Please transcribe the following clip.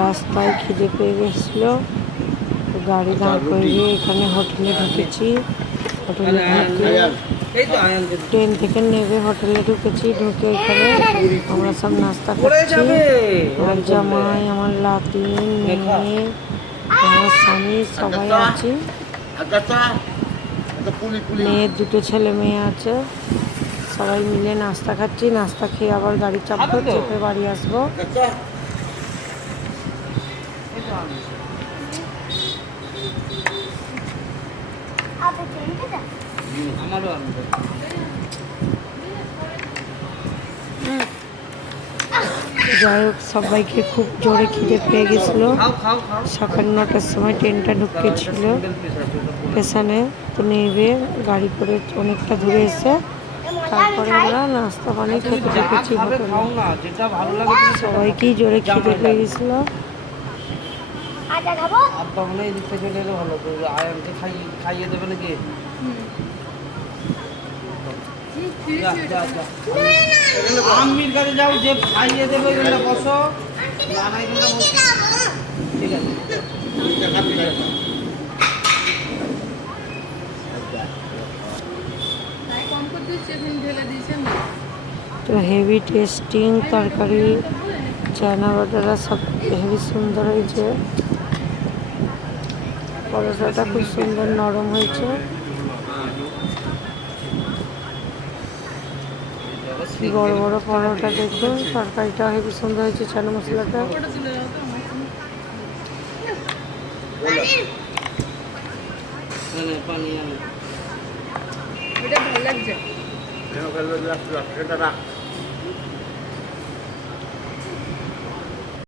রাস্তায় খিদে পেয়ে গেছিল। গাড়ি দাঁড় করিয়ে এখানে হোটেলে ঢুকেছি। হোটেলে ট্রেন থেকে নেবে হোটেলে ঢুকেছি। ঢুকে এখানে আমরা সব নাস্তা করছি। আমার জামাই আমার লাতিন মেয়ে আমার স্বামী সবাই আছি। মেয়ের দুটো ছেলে মেয়ে আছে। সবাই মিলে নাস্তা খাচ্ছি। নাস্তা খেয়ে আবার গাড়ি চাপবো চেপে বাড়ি আসব। যাই হোক সবাইকে খুব জোরে খিদে পেয়ে গেছিল। সকাল নটার সময় ট্রেনটা ঢুকেছিল স্টেশনে নেবে গাড়ি করে অনেকটা দূরে এসে তারপরে আমরা নাস্তা পানি খেতে ঢুকেছি লাগে তুমি সেটা সবাইকেই জোরে খিদে পেয়ে গেছিল। আব্বা মনে এদিক চলে এলে ভালো আয়ানকে খাইয়ে খাইয়ে দেবে নাকি। আম্মির কাছে যাও যে খাইয়ে দেবে বসো। তো হেভি টেস্টিং তরকারি চায়না বাটারা সব হেভি সুন্দর হয়েছে। পরোটাটা খুব সুন্দর নরম হয়েছে। বড় বড় পরোটা দেখুন তরকারিটা হেভি সুন্দর হয়েছে চানা মশলাটা। না না পানি